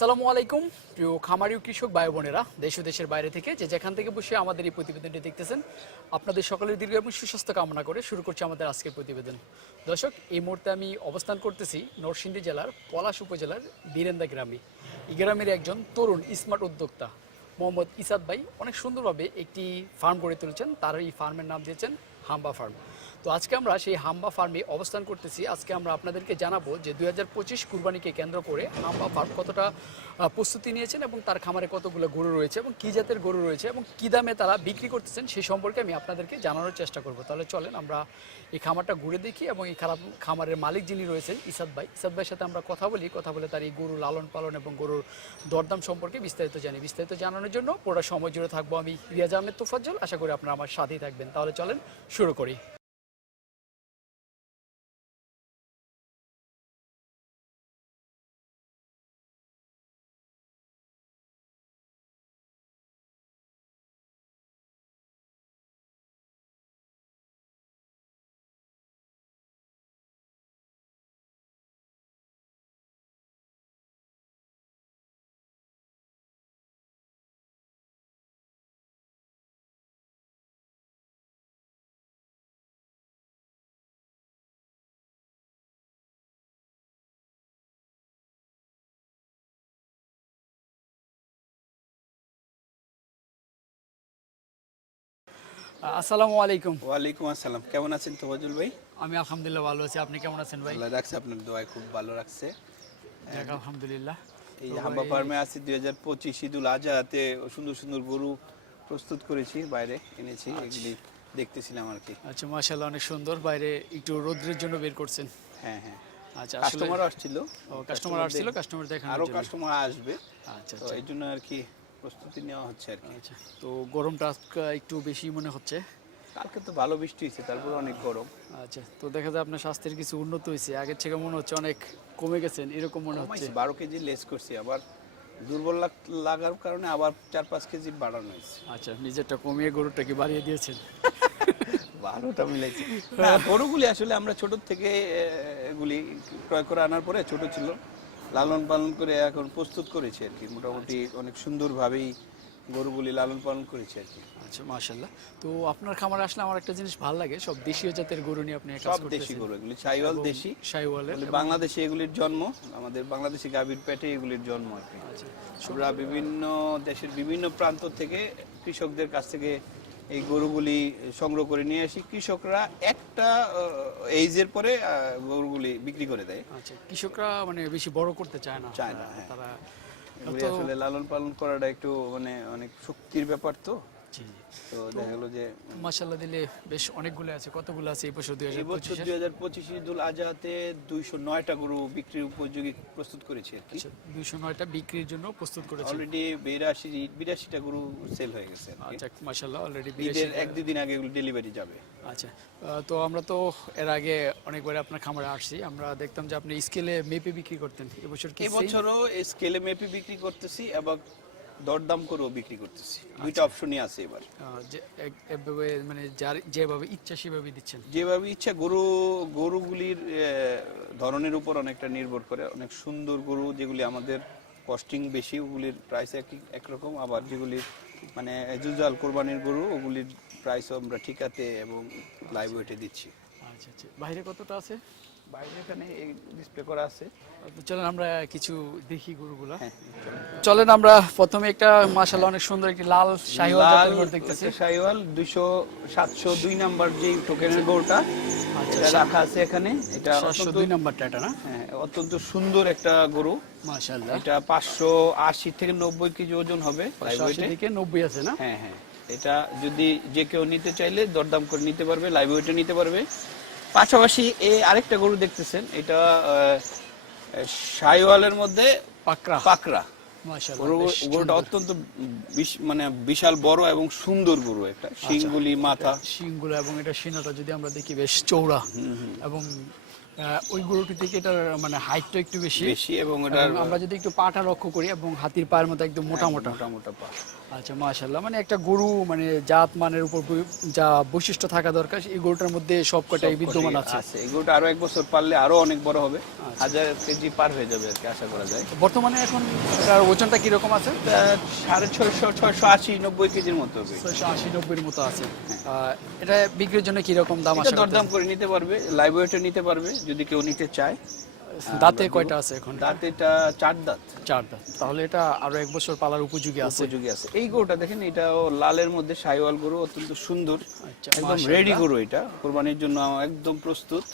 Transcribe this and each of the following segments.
আসসালামু আলাইকুম প্রিয় খামারি ও কৃষক ভাই বোনেরা, দেশ ও দেশের বাইরে থেকে যে যেখান থেকে বসে আমাদের এই প্রতিবেদনটি দেখতেছেন, আপনাদের সকলের দীর্ঘ এবং সুস্বাস্থ্য কামনা করে শুরু করছি আমাদের আজকের প্রতিবেদন। দর্শক, এই মুহূর্তে আমি অবস্থান করতেছি নরসিংদী জেলার পলাশ উপজেলার বীরেন্দা গ্রামে। এই গ্রামের একজন তরুণ স্মার্ট উদ্যোক্তা মোহাম্মদ ইসাদ ভাই অনেক সুন্দরভাবে একটি ফার্ম গড়ে তুলেছেন। তার এই ফার্মের নাম দিয়েছেন হাম্বা ফার্ম। তো আজকে আমরা সেই হাম্বা ফার্মে অবস্থান করতেছি। আজকে আমরা আপনাদেরকে জানাবো যে 2025 কুরবানিকে কেন্দ্র করে হাম্বা ফার্ম কতটা প্রস্তুতি নিয়েছেন এবং তার খামারে কতগুলো গরু রয়েছে এবং কী জাতের গরু রয়েছে এবং কী দামে তারা বিক্রি করতেছেন সেই সম্পর্কে আমি আপনাদেরকে জানানোর চেষ্টা করব। তাহলে চলেন আমরা এই খামারটা ঘুরে দেখি এবং এই খামারের মালিক যিনি রয়েছেন ইসাদ ভাইয়ের সাথে আমরা কথা বলে তার এই গরু লালন পালন এবং গরুর দরদাম সম্পর্কে বিস্তারিত জানানোর জন্য পুরো সময় জুড়ে থাকবো আমি রিয়াজ আহমেদ তোফাজ্জল। আশা করি আপনারা আমার সাথেই থাকবেন। তাহলে চলেন শুরু করি। আসসালামু আলাইকুম। ওয়ালাইকুম আসসালাম। কেমন আছেন তোফাজ্জল ভাই? আমি আলহামদুলিল্লাহ ভালো আছি। আপনি কেমন আছেন ভাই? আল্লাহ রাখছে, আপনার দোয়ায় খুব ভালো রাখছে। আলহামদুলিল্লাহ। এই হাম্বা ফার্মে আছি 2025 ঈদুল আজহাতে সুন্দর সুন্দর গরু প্রস্তুত করেছি, বাইরে এনেছি, এগুলি দেখতেছিলাম আর কি। আচ্ছা, মাশাআল্লাহ, অনেক সুন্দর। বাইরে একটু রোদ্রের জন্য বের করছেন? হ্যাঁ হ্যাঁ। আচ্ছা, কাস্টমার আসছিল, কাস্টমার দেখানোর আরো জন্য। কাস্টমার আসবে। আচ্ছা তো এই জন্য আর কি প্রস্তুতি নেওয়া হচ্ছে আর কি। আচ্ছা, তো গরমটা আজকে একটু বেশি মনে হচ্ছে। কালকে তো ভালো বৃষ্টি হয়েছে, তারপর অনেক গরম। আচ্ছা, তো দেখা যায় আপনার স্বাস্থ্যের কিছু উন্নত হয়েছে, আগের থেকে মনে হচ্ছে অনেক কমে গেছেন, এরকম মনে হচ্ছে। 12 কেজি লেস করছি, আবার দুর্বল লাগার কারণে আবার 4-5 কেজি বাড়ানো হয়েছে। আচ্ছা, নিজেরটা কমিয়ে গরুটাকে বাড়িয়ে দিয়েছেন। ভালোটা মিলাইছি। না, গরুগুলি আসলে আমরা ছোট থেকে এগুলি ক্রয় করে আনার পরে ছোট ছিল, লালন পালন করে এখন প্রস্তুত করেছি আর কি। মোটামুটি অনেক সুন্দরভাবেই গরুগুলি লালন পালন করেছি আর কি। আচ্ছা, মাশাআল্লাহ। তো আপনার খামারে আসলে আমার একটা জিনিস ভালো লাগে, সব দেশীয় জাতের গরু নিয়ে আপনি কাজ সব করতেছেন। দেশি গরু, এগুলি শাহিওয়াল দেশি। শাহিওয়ালের বাংলাদেশে এগুলির জন্ম, আমাদের বাংলাদেশি গাভীর পেটে এগুলির জন্ম আর কি। আমরা বিভিন্ন দেশের বিভিন্ন প্রান্ত থেকে কৃষকদের কাছ থেকে এই গরুগুলি সংগ্রহ করে নিয়ে আসি। কৃষকরা একটা এইজের পরে গরুগুলি বিক্রি করে দেয়। আচ্ছা, কৃষকরা মানে বেশি বড় করতে চায় না। হ্যাঁ। তারা এগুলি আসলে লালন পালন করাটা একটু মানে অনেক শক্তির ব্যাপার, তো জি তো দেখা গেল যে মাশাআল্লাহ দিলে বেশ অনেকগুলো আছে। কতগুলো আছে এই বছর? 2025 ঈদুল আজহাতে 209টা গরু বিক্রির উপযোগী প্রস্তুত করেছি আর কি। 209টা বিক্রির জন্য প্রস্তুত করেছি। অলরেডি 82টা গরু সেল হয়ে গেছে। আচ্ছা, মাশাআল্লাহ, অলরেডি ঈদের 1-2 দিন আগে এগুলো ডেলিভারি যাবে। আচ্ছা, তো আমরা তো এর আগে অনেকবার আপনার খামারে আসছি, আমরা দেখতাম যে আপনি স্কেলে মেপে বিক্রি করতেন। এবছর কি? এবছরও স্কেলে মেপে বিক্রি করতেছি এবং দরদাম করেও বিক্রি করতেছি। দুইটা অপশনই আছে এবার। মানে যেভাবে ইচ্ছা সেভাবে দিচ্ছেন? যেভাবে ইচ্ছা। গরুগুলির ধরনের উপর অনেকটা নির্ভর করে। অনেক সুন্দর গরু যেগুলি আমাদের কস্টিং বেশি, ওগুলির প্রাইস একরকম, আবার যেগুলির মানে জুজাল কোরবানির গরু, ওগুলির প্রাইসও আমরা ঠিকাতে এবং লাইভ ওয়েটে দিচ্ছি। আচ্ছা আচ্ছা, বাইরে কতটা আছে? বাইরে এখানে ডিসপ্লে করা আছে। চলেন আমরা কিছু দেখি গরুগুলা। হ্যাঁ, চলেন আমরা প্রথমে একটা মাশাআল্লাহ অনেক সুন্দর একটি লাল শাহিওয়াল জাতের গরু দেখতেছি। শাহিওয়াল 702 নাম্বার যেই টোকেনের গরুটা এটা রাখা আছে এখানে। এটা 702 নাম্বারটা, এটা না? হ্যাঁ, অত্যন্ত সুন্দর একটা গরু মাশাআল্লাহ। এটা 580 থেকে 90 কেজি ওজন হবে। 580 থেকে 90 আছে না? হ্যাঁ হ্যাঁ। এটা যদি যে কেউ নিতে চাইলে দরদাম করে নিতে পারবে, লাইভ ওয়েটে নিতে পারবে। পাশাপাশি আরেকটা গরু দেখতেছেন, এটা শাহিওয়ালের মধ্যে পাকড়া। গরুটা অত্যন্ত মানে বিশাল বড় এবং সুন্দর গরু, একটা শিংগুলি মাথা, শিংগুলো এবং এটা সিনাটা যদি আমরা দেখি বেশ চওড়া এবং ওই গরুটি থেকে এটার মানে হাইটটা একটু বেশি বেশি এবং এটা এবং আমরা যদি একটু পাটা লক্ষ্য করি এবং হাতির পায়ের মতো একদম মোটা মোটা। মোটা মোটা পা। আচ্ছা মাশাআল্লাহ, মানে একটা গরু মানে জাত মানের উপর যা বৈশিষ্ট্য থাকা দরকার এই গরুটার মধ্যে সব কটাই বিদ্যমান আছে। এই গরুটা আরো 1 বছর পারলে আরো অনেক বড় হবে, 1000 কেজি পার হয়ে যাবে আর কি আশা করা যায়। বর্তমানে এখন এটার ওজনটা কিরকম আছে? 650 680 90 কেজির মতো হবে। 680-90 মতো আছে। এটা বিক্রির জন্য কিরকম দাম এটা আশা করতেছেন? দরদাম করে নিতে পারবে, লাইভ ওয়েটে নিতে পারবে যদি কেউ নিতে চায়। দাঁতে কয়টা আছে এখন? দাঁত এটা 4 দাঁত। 4 দাঁত। তাহলে এটা আরো 1 বছর পালার উপযোগী আছে। উপযোগী আছে। এই গরুটা দেখেন, এটাও লালের মধ্যে শাহিওয়াল গরু, অত্যন্ত সুন্দর, আচ্ছা, একদম মাশাআল্লাহ। রেডি গরু। এটা কুরবানির জন্য একদম প্রস্তুত।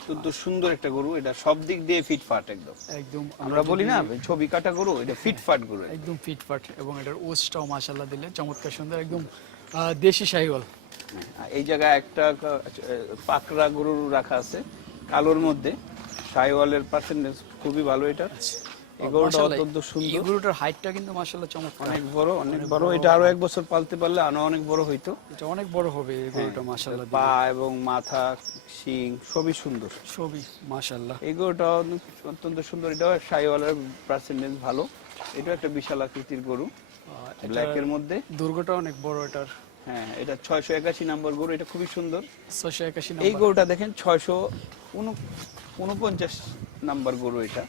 অত্যন্ত সুন্দর একটা গরু, এটা সব দিক দিয়ে ফিটফাট একদম। একদম আমরা বলি না ছবি কাটা গরু, এটা ফিটফাট গরু। একদম ফিটফাট এবং এটার ওজটাও মাশাআল্লাহ দিলে চমৎকার সুন্দর, একদম দেশি শাহিওয়াল। এই জায়গায় একটা পাকড়া গরু রাখা আছে কালোর মধ্যে, শাহিওয়ালের পার্সেন্টেজ খুবই ভালো এটা। এই গরুটা মাশাআল্লাহ, অত্যন্ত সুন্দর, এই গরুটার হাইটটা কিন্তু মাশাআল্লাহ চমৎকার, অনেক বড়, অনেক বড়। এটা আরো 1 বছর পালতে পারলে আরো অনেক বড় হইতো। এটা অনেক বড় হবে এই গরুটা মাশাআল্লাহ। পা এবং মাথা, শিং সবই সুন্দর, সবই মাশাআল্লাহ। এই গরুটা অত্যন্ত সুন্দর। এটাও শাহিওয়ালের পার্সেন্টেজ ভালো। এটা একটা বিশাল আকৃতির গরু, ব্ল্যাকের মধ্যে। দুর্গটা অনেক বড় এটার। হ্যাঁ, এটা 681 নম্বর গরু, এটা খুবই সুন্দর। 681 এই নম্বর। গরুটা দেখেন 649 নাম্বার গরু, এটা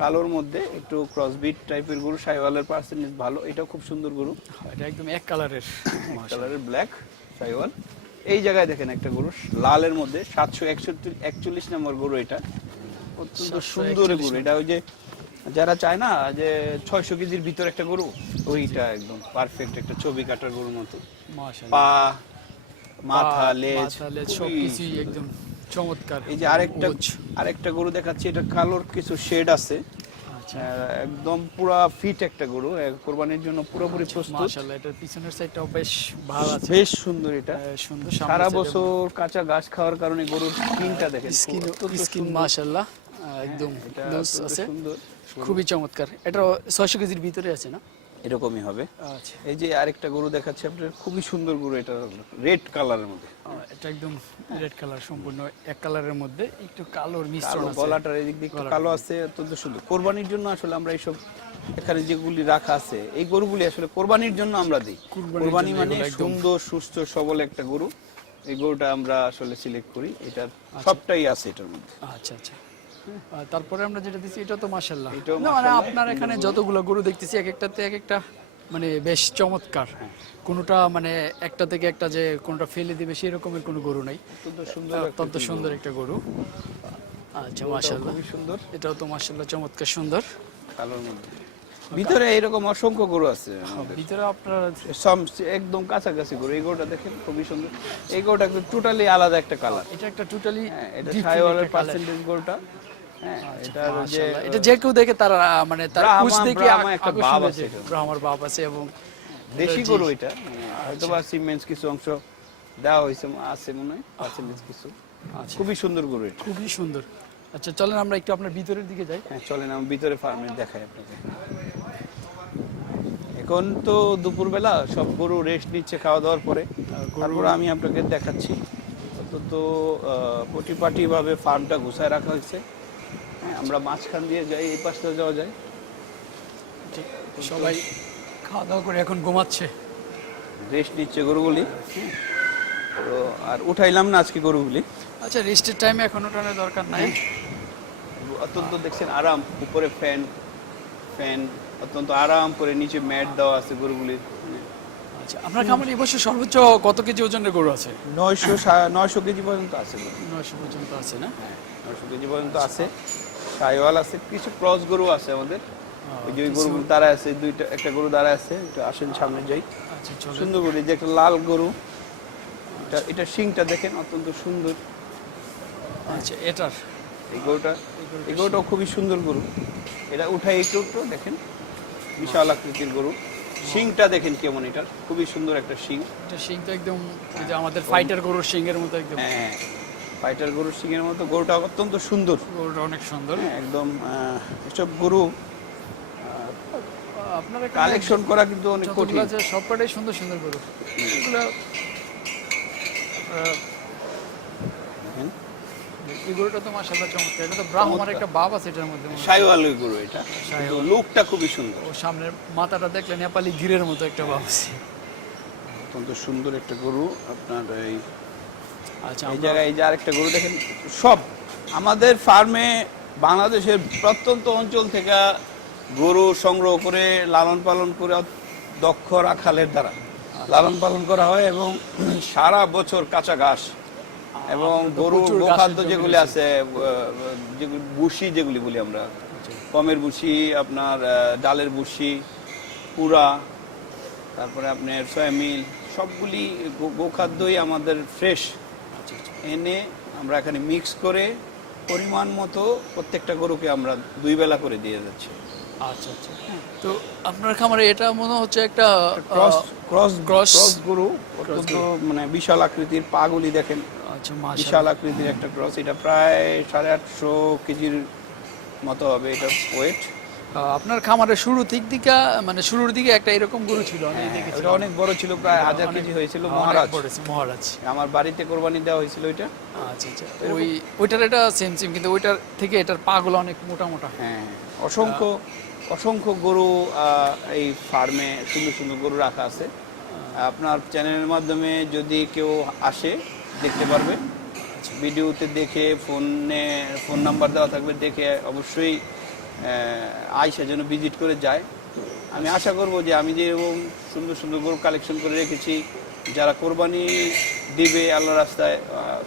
কালোর মধ্যে একটু ক্রসবিট টাইপের গরু, শাহিওয়ালের পার্সেন্টেজ ভালো। এটাও খুব সুন্দর গরু, এটা একদম এক কালারের কালারের ব্ল্যাক শাহিওয়াল। এই জায়গায় দেখেন একটা গরু লালের মধ্যে 741 নম্বর গরু, এটা অত্যন্ত সুন্দর গরু। এটা ওই যে যারা চায় না যে 600 কেজির ভিতর একটা গরু, ওইটা একদম পারফেক্ট একটা ছবি কাটার গরুর মতো। মাশাআল্লাহ, পা, মাথা, লেজ সবকিছুই একদম চমৎকার। এই যে আরেকটা গরু দেখাচ্ছি, এটা কালোর কিছু শেড আছে। আচ্ছা একদম পুরা ফিট একটা গরু, কুরবানির জন্য পুরোপুরি প্রস্তুত। মাশাআল্লাহ, এটার পিছনের সাইডটাও বেশ ভালো আছে, বেশ সুন্দর। এটা সুন্দর, সারা বছর কাঁচা ঘাস খাওয়ার কারণে গরুর স্কিনটা দেখেন, স্কিন মাশাআল্লাহ একদম এটা লুজ আছে, সুন্দর, খুবই চমৎকার। এটা 600 কেজির ভিতরে আছে না? এরকমই হবে। আচ্ছা, এই যে আরেকটা গরু দেখাচ্ছি আপনার, খুবই সুন্দর গরু। এটা রেড কালারের মধ্যে, এটা একদম রেড কালার, সম্পূর্ণ এক কালারের মধ্যে একটু কালোর মিশ্রণ আছে। গলাটার এদিক দিয়ে একটু কালো আছে, অত্যন্ত সুন্দর। কোরবানির জন্য আসলে আমরা এইসব এখানে যেগুলি রাখা আছে, এই গরুগুলি আসলে কোরবানির জন্য আমরা দিই। কোরবানি মানে সুন্দর সুস্থ সবল একটা গরু, এই গরুটা আমরা আসলে সিলেক্ট করি। এটা সবটাই আছে এটার মধ্যে। আচ্ছা আচ্ছা, তারপরে আমরা যেটা দিচ্ছি এটা তো মাশাআল্লাহ। এটাও না, মানে মাশাআল্লাহ, আপনার এখানে যতগুলো গরু দেখতেছি এক একটাতে এক একটা মানে বেশ চমৎকার। কোনোটা মানে একটা থেকে একটা যে কোনোটা ফেলে দিবে সেই রকমের কোনো গরু নাই, অত্যন্ত সুন্দর, অত্যন্ত সুন্দর একটা গরু। আচ্ছা মাশাআল্লাহ, খুবই সুন্দর, এটাও তো মাশাআল্লাহ চমৎকার সুন্দর। কালোর মধ্যে। ভিতরে এরকম অসংখ্য গরু আছে আমাদের। ভিতরে আপনার একদম কাছাকাছি গরু। এই গরুটা দেখেন, খুবই সুন্দর। এই গরুটা টোটালি আলাদা একটা কালার। এটা একটা টোটালি এটা শাহিওয়ালের পার্সেন্টেজ গরুটা। হ্যাঁ, এটা যে এটা যে কেউ দেখে তার মানে তার কুচ দেখে একটা ভাব আছে, ব্রাহ্মার ভাব আছে এবং দেশি গরু। এটা হয়তো বা সিমেন্টস কিছু অংশ দেওয়া হয়েছে, আছে মনে হয় পার্সেন্টেজ কিছু। খুবই সুন্দর গরু এটা, খুবই সুন্দর। আচ্ছা চলেন আমরা একটু আপনার ভিতরের দিকে যাই। হ্যাঁ চলেন, আমি ভিতরে ফার্মে দেখাই আপনাকে। এখন তো দুপুরবেলা সব গরু রেস্ট নিচ্ছে খাওয়া দাওয়ার পরে, তারপর আমি আপনাকে দেখাচ্ছি। তো পরিপাটি ভাবে ফার্মটা গুছায় রাখা হয়েছে। আমরা মাঝখান দিয়ে যাই, এই পাশটা যাওয়া যায়। ঠিক, সবাই খাওয়া দাওয়া করে এখন ঘুমাচ্ছে, রেস্ট নিচ্ছে গরুগুলি। তো আর উঠাইলাম না আজকে গরুগুলি। আচ্ছা রেস্টের টাইমে এখন ওঠানোর দরকার নাই। অত্যন্ত দেখছেন আরাম, উপরে ফ্যান অত্যন্ত আরাম করে, নিচে ম্যাট দেওয়া আছে গরুগুলির। আচ্ছা আপনার খামারে এবছর সর্বোচ্চ কত কেজি ওজনের গরু আছে? 900 কেজি পর্যন্ত আছে। 900 পর্যন্ত আছে না? হ্যাঁ 900 কেজি পর্যন্ত আছে। শাহিওয়াল আছে, কিছু ক্রস গরু আছে আমাদের। ওই যে গরুগুলো দাঁড়ায় আছে, একটা গরু দাঁড়ায় আছে, একটু আসেন সামনে যাই। আচ্ছা চলুন। সুন্দর গরু, যে একটা লাল গরু, এটা শিংটা দেখেন অত্যন্ত সুন্দর। আচ্ছা এটার এই গরুটাও খুবই সুন্দর গরু। এটা উঠাই একটু দেখেন, বিশাল আকৃতির গরু। শিংটা দেখেন কেমন, এটা খুবই সুন্দর একটা শিং। এটা শিং তো একদম এই যে আমাদের ফাইটার গরুর শিংয়ের মতো একদম। হ্যাঁ, ফাইটার গরুর শিংয়ের মতো। গরুটা অত্যন্ত সুন্দর, গরুটা অনেক সুন্দর। একদম। এসব গরু আপনার কালেকশন করা কিন্তু অনেক কঠিন। সবকটাই সুন্দর সুন্দর গরু। এগুলো এই গরুটা তো মাশাআল্লাহ চমৎকার। এটা তো ব্রাহ্মণের একটা ভাব আছে এটার মধ্যে মনে হয়। শাহিওয়ালের গরু এটা, শাহিওয়াল। লুকটা খুবই সুন্দর, ও সামনের মাথাটা দেখলে নেপালি গিরের মতো একটা ভাব আছে। অত্যন্ত সুন্দর একটা গরু। আপনার এই আচ্ছা এই আমরা জায়গায় এই যে আরেকটা গরু দেখেন, সব আমাদের ফার্মে বাংলাদেশের প্রত্যন্ত অঞ্চল থেকে গরু সংগ্রহ করে লালন পালন করে দক্ষ রাখালের দ্বারা লালন পালন করা হয় এবং সারা বছর কাঁচা ঘাস এবং আপনার তো গরুর প্রচুর গোখাদ্য ঘাসের জমি যেগুলি রয়েছে। আছে, যেগুলি ভুসি যেগুলি বলি আমরা, গমের ভুসি, আপনার ডালের ভুসি, পুরা, তারপরে আপনার সয়ামিল, সবগুলি গোখাদ্যই আমাদের ফ্রেশ এনে আমরা এখানে মিক্স করে পরিমাণ মতো প্রত্যেকটা গরুকে আমরা 2 বেলা করে দিয়ে যাচ্ছি। আচ্ছা আচ্ছা। তো আপনার খামারে এটা মনে হচ্ছে একটা ক্রস ক্রস ক্রস ক্রস গরু, অত্যন্ত মানে বিশাল আকৃতির, পাগুলি দেখেন, আচ্ছা বিশাল মাশাআল্লাহ। আকৃতির একটা ক্রস। এটা প্রায় 850 কেজির মতো হবে এটা ওয়েট। আপনার খামারের মানে শুরুর দিকে একটা এরকম গরু ছিল আমি দেখেছি। এটা অনেক বড় ছিল, প্রায় 1000 কেজি হয়েছিল, মহারাজ। মহারাজ। আমার বাড়িতে কোরবানি দেওয়া হয়েছিল এটা। আচ্ছা আচ্ছা। ওইটার এটা সেম সেম, কিন্তু ওইটার থেকে এটার পাগুলো অনেক মোটা মোটা। হ্যাঁ, অসংখ্য অসংখ্য গরু এই ফার্মে সুন্দর সুন্দর গরু রাখা আছে। আপনার চ্যানেলের মাধ্যমে যদি কেউ আসে দেখতে পারবে, ভিডিওতে দেখে ফোন নাম্বার দেওয়া থাকবে, দেখে অবশ্যই আয়সা যেন ভিজিট করে যায়। আমি আশা করব যে আমি যে এবং সুন্দর সুন্দর গরু কালেকশন করে রেখেছি, যারা কোরবানি দিবে আল্লাহ রাস্তায়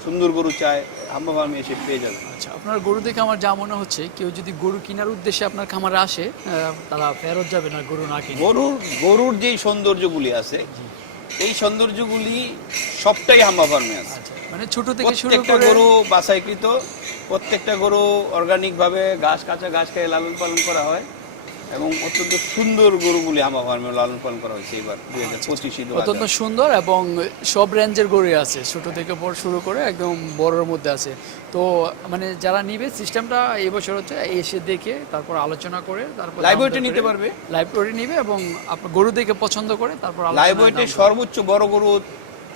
সুন্দর গরু চায়, হাম্বা ফার্মে এসে পেয়ে যাবে। আচ্ছা, আপনার গরু দেখে আমার যা মনে হচ্ছে কেউ যদি গরু কেনার উদ্দেশ্যে আপনার খামারে আসে তারা ফেরত যাবে না গরু না কিনে। গরুর যেই সৌন্দর্যগুলি আছে, এই সৌন্দর্যগুলি সবটাই হাম্বা ফার্মে আছে। আচ্ছা, মানে ছোট থেকে শুরু প্রত্যেকটা করে গরু বাছাইকৃত, প্রত্যেকটা গরু অর্গানিক ভাবে কাঁচা ঘাস খেয়ে লালন পালন করা হয় এবং অত্যন্ত সুন্দর গরুগুলি হাম্বা ফার্মে লালন পালন করা হয়েছে এবার 2025 অত্যন্ত সুন্দর এবং সব রেঞ্জের গরু আছে, ছোট থেকে বড় শুরু করে একদম বড়র মধ্যে আছে। তো মানে যারা নিবে সিস্টেমটা এই বছর হচ্ছে এসে দেখে তারপর আলোচনা করে তারপর লাইভ ওয়েটে নিতে পারবে, লাইভ ওয়েটে নিবে এবং আপনার গরু দেখে পছন্দ করে তারপর লাইভ ওয়েটে সর্বোচ্চ বড় গরু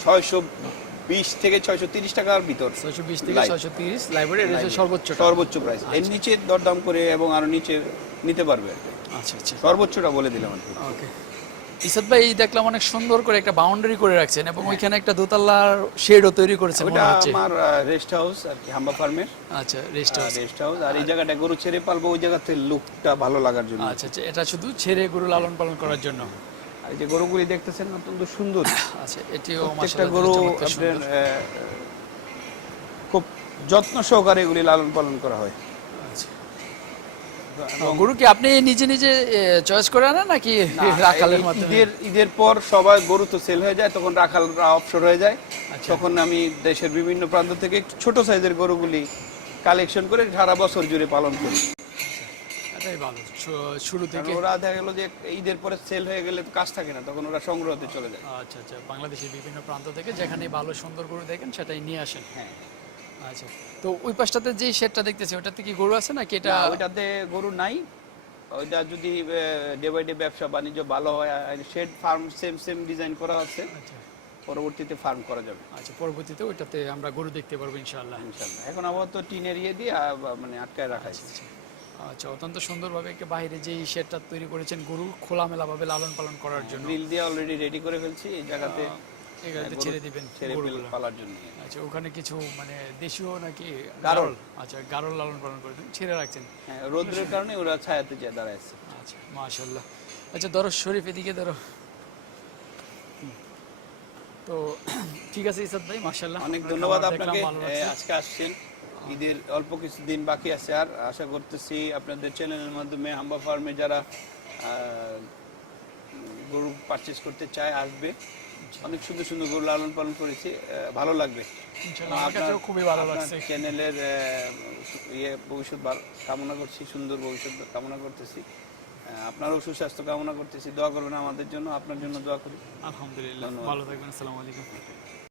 620 থেকে 630 টাকার ভিতর, 620 থেকে 630 লাইভ ওয়েট এটা সর্বোচ্চ সর্বোচ্চ প্রাইস। এর নিচে দরদাম করে এবং আরো নিচে নিতে পারবে। আচ্ছা আচ্ছা, সর্বোচ্চটা বলে দিলাম আর কি। ওকে। ইসাদ ভাই দেখলাম অনেক সুন্দর করে একটা বাউন্ডারি করে রাখছেন এবং ওইখানে একটা দোতলার শেডও তৈরি করেছেন ওটা মনে হচ্ছে। আমার রেস্ট হাউস আর কি, হাম্বা ফার্মের আচ্ছা, রেস্ট হাউস। Rest house. আর এই জায়গাটা গরু ছেড়ে পালবো, ওই জায়গাতে লুকটা ভালো লাগার জন্য। আচ্ছা আচ্ছা, এটা শুধু ছেড়ে গরু লালন পালন করার জন্য। আর এই যে গরুগুলি দেখতেছেন অত্যন্ত সুন্দর, আচ্ছা, এটিও প্রত্যেকটা মাশাআল্লাহ গরু চমৎকার আপনার সুন্দর। খুব যত্ন সহকারে এগুলি লালন পালন করা হয়। আচ্ছা। গরু কি আপনি নিজে নিজে চয়েস করে আনেন নাকি না, রাখালের এই মাধ্যমে? ঈদের পর সবাই গরু তো সেল হয়ে যায়, তখন রাখালরা অবসর হয়ে যায়। আচ্ছা। তখন আমি দেশের বিভিন্ন প্রান্ত থেকে একটু ছোট সাইজের গরুগুলি কালেকশন করে সারা বছর জুড়ে পালন করি। এটাই ভালো, শুরু থেকে। কারণ ওরা দেখা গেল যে ঈদের পরে সেল হয়ে গেলে তো কাজ থাকে না, তখন ওরা সংগ্রহতে চলে যায়। আচ্ছা আচ্ছা, বাংলাদেশের বিভিন্ন প্রান্ত থেকে যেখানে ভালো সুন্দর গরু দেখেন সেটাই নিয়ে আসেন। হ্যাঁ, আচ্ছা, তো ওই পাশটাতে যে শেডটা দেখতেছি ওটাতে কি গরু আছে নাকি এটা? না, ওইটাতে গরু নাই। ওইটা যদি ডে বাই ডে ব্যবসা বাণিজ্য ভালো হয়, শেড ফার্ম সেম ডিজাইন করা আছে, আচ্ছা পরবর্তীতে ফার্ম করা যাবে আচ্ছা, পরবর্তীতে ওইটাতে আমরা গরু দেখতে পারবো ইনশাআল্লাহ। ইনশাআল্লাহ। এখন আপাতত টিনের ইয়ে দিয়ে মানে আটকায় রাখা আছে। আচ্ছা, অত্যন্ত সুন্দরভাবে একটা বাইরে যে শেডটা তৈরি করেছেন গরু খোলামেলাভাবে লালন পালন করার জন্য। গ্রিল দিয়ে অলরেডি রেডি করে ফেলছি এই জায়গাতে, এগুলোতে ছেড়ে দিবেন ছেড়ে গরুগুলো। পালার জন্য। আচ্ছা, ওখানে কিছু মানে দেশীয় নাকি গারল? আচ্ছা, গারল লালন পালন করে ছেড়ে রাখছেন। হ্যাঁ, রোদ্রের কারণে ওরা ছায়াতে দাঁড়ায় আছে। আচ্ছা, মাশাআল্লাহ। আচ্ছা, ধরো শরীফ এদিকে ধরো। তো ঠিক আছে ইসাদ ভাই, মাশাআল্লাহ, অনেক আপনার ধন্যবাদ খাবার দেখলাম, আপনাকে, ভালো লাগছে। আজকে আসছেন। ঈদের অল্প কিছুদিন বাকি আছে, আর আশা করতেছি আপনাদের চ্যানেলের মাধ্যমে হাম্বা ফার্মে যারা গরু পারচেজ করতে চায় আসবে। অনেক সুন্দর সুন্দর গরু লালন পালন করেছি, ভালো লাগবে ইনশাআল্লাহ, আমার কাছেও খুবই ভালো লাগছে। চ্যানেলের ভবিষ্যৎ কামনা করছি, সুন্দর ভবিষ্যৎ কামনা করতেছি। আপনারও সুস্বাস্থ্য কামনা করতেছি, দোয়া করবেন আমাদের জন্য, আপনার জন্য দোয়া করি। আলহামদুলিল্লাহ, ভালো থাকবেন, আসসালামু আলাইকুম।